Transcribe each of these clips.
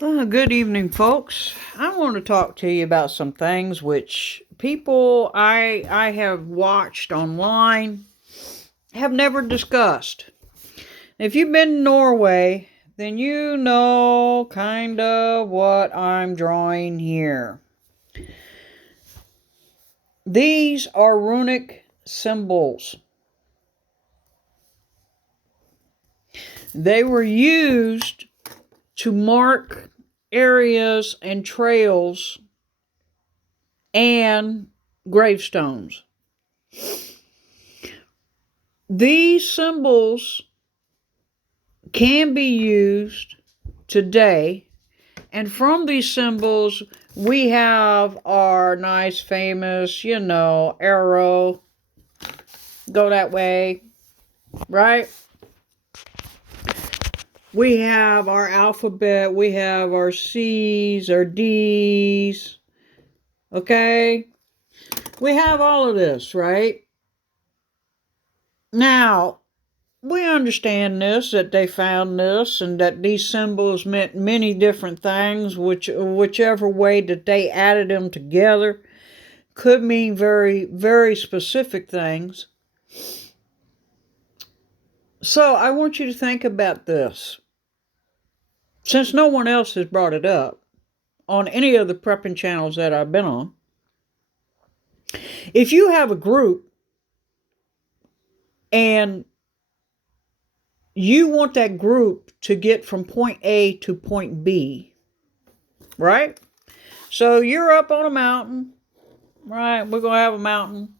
Good evening, folks. I want to talk to you about some things which people I have watched online have never discussed. If you've been to Norway, then you know kind of what I'm drawing here. These are runic symbols. They were used to mark areas and trails and gravestones. These symbols can be used today, and from these symbols, we have our nice, famous, arrow, go that way, right? We have our alphabet, we have our C's, our D's, okay? We have all of this, right? Now, we understand this, that they found this, and that these symbols meant many different things, whichever way that they added them together could mean very, very specific things. So I want you to think about this. Since no one else has brought it up on any of the prepping channels that I've been on, if you have a group and you want that group to get from point A to point B, right? So you're up on a mountain, right? We're going to have a mountain.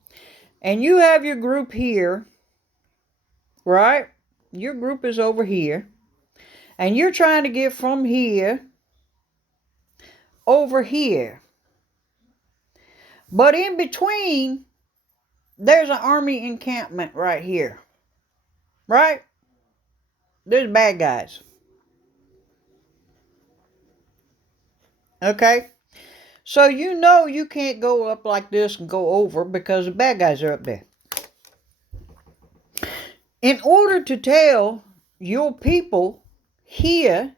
And you have your group here, right? Your group is over here. And you're trying to get from here over here. But in between, there's an army encampment right here, right? There's bad guys. Okay? So you know you can't go up like this and go over because the bad guys are up there. In order to tell your people here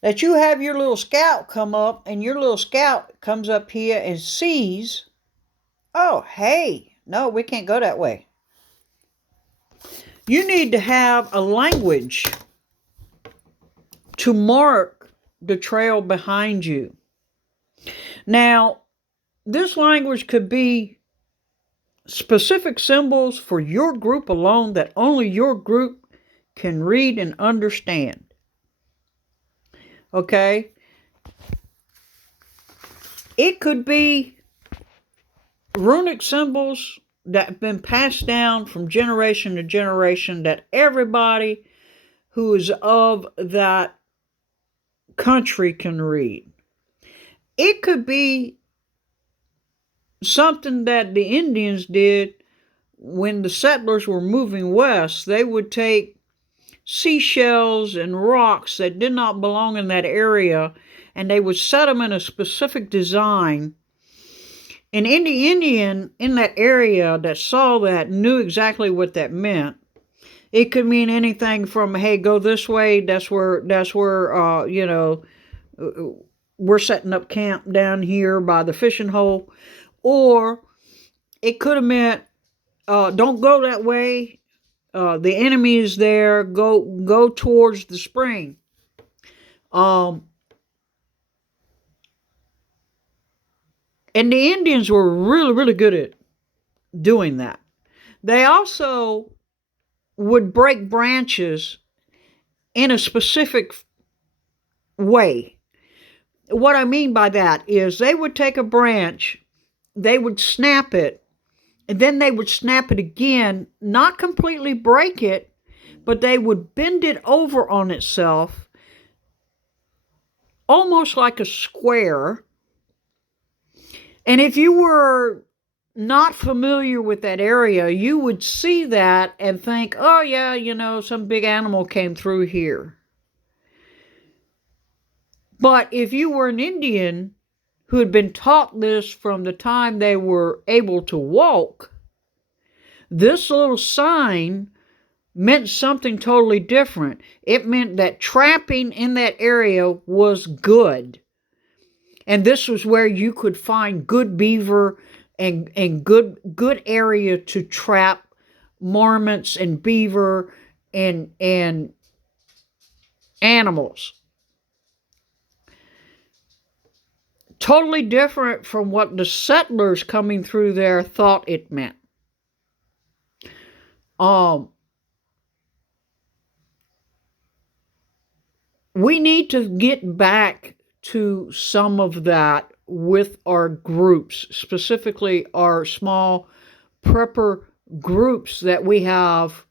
that you have your little scout come up, and your little scout comes up here and sees, oh, hey, no, we can't go that way. You need to have a language to mark the trail behind you. Now, this language could be specific symbols for your group alone that only your group can read and understand. Okay? It could be runic symbols that have been passed down from generation to generation that everybody who is of that country can read. It could be something that the Indians did when the settlers were moving west. They would take seashells and rocks that did not belong in that area, and they would set them in a specific design. And any Indian in that area that saw that knew exactly what that meant. It could mean anything from, hey, go this way, that's where we're setting up camp down here by the fishing hole. Or it could have meant, don't go that way, the enemy is there, go towards the spring. And the Indians were really, really good at doing that. They also would break branches in a specific way. What I mean by that is they would take a branch, they would snap it, and then they would snap it again, not completely break it, but they would bend it over on itself, almost like a square. And if you were not familiar with that area, you would see that and think, oh yeah, some big animal came through here. But if you were an Indian who had been taught this from the time they were able to walk, this little sign meant something totally different. It meant that trapping in that area was good. And this was where you could find good beaver and good area to trap marmots and beaver and animals. Totally different from what the settlers coming through there thought it meant. We need to get back to some of that with our groups, specifically our small prepper groups that we have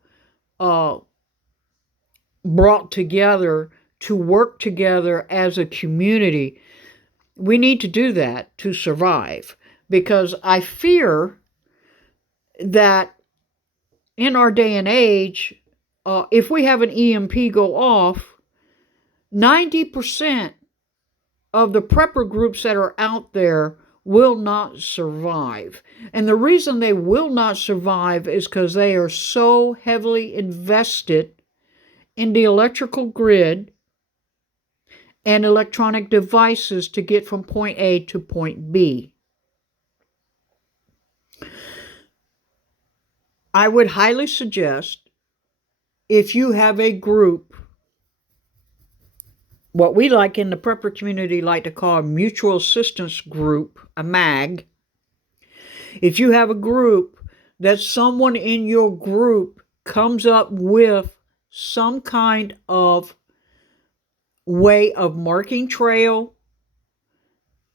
brought together to work together as a community. We need to do that to survive, because I fear that in our day and age, if we have an EMP go off, 90% of the prepper groups that are out there will not survive. And the reason they will not survive is because they are so heavily invested in the electrical grid and electronic devices to get from point A to point B. I would highly suggest, if you have a group, what we like in the prepper community like to call a mutual assistance group, a MAG. If you have a group that someone in your group comes up with some kind of way of marking trail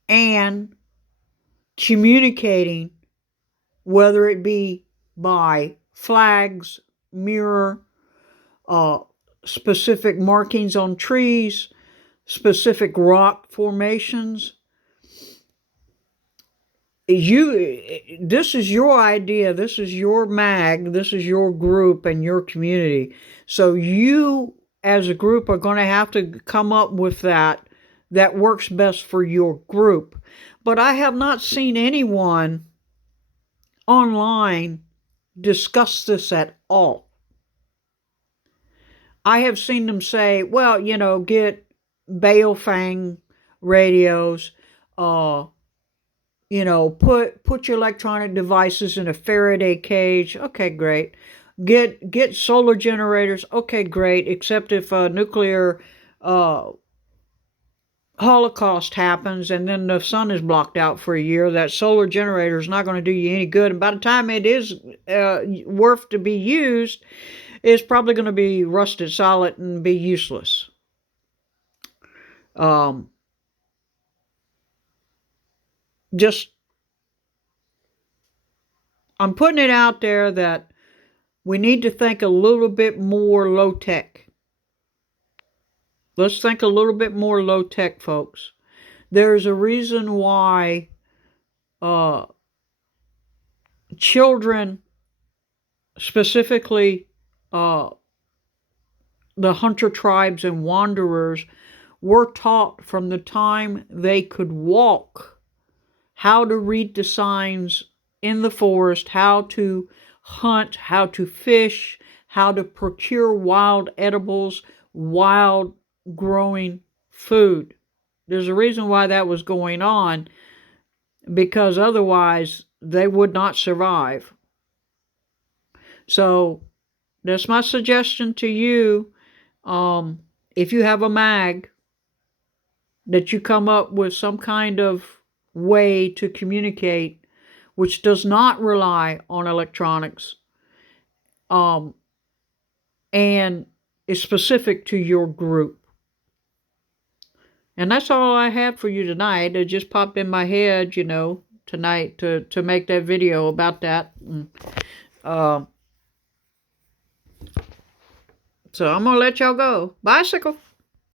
and communicating, whether it be by flags, mirror, specific markings on trees, specific rock formations. This is your idea, this is your MAG, this is your group and your community. So you as a group are going to have to come up with that works best for your group. But I have not seen anyone online discuss this at all. I have seen them say, well, get Baofeng radios, put your electronic devices in a Faraday cage. Okay, great. Get solar generators. Okay, great. Except if a nuclear holocaust happens and then the sun is blocked out for a year, that solar generator is not going to do you any good. And by the time it is worth to be used, it's probably going to be rusted solid and be useless. I'm putting it out there that we need to think a little bit more low tech. Let's think a little bit more low tech, folks. There's a reason why children, specifically the hunter tribes and wanderers, were taught from the time they could walk how to read the signs in the forest, how to hunt, how to fish, how to procure wild edibles, wild growing food. There's a reason why that was going on, because otherwise they would not survive. So that's my suggestion to you. If you have a MAG, that you come up with some kind of way to communicate which does not rely on electronics, and is specific to your group. And that's all I had for you tonight. It just popped in my head, tonight to make that video about that. So I'm going to let y'all go. Bicycle.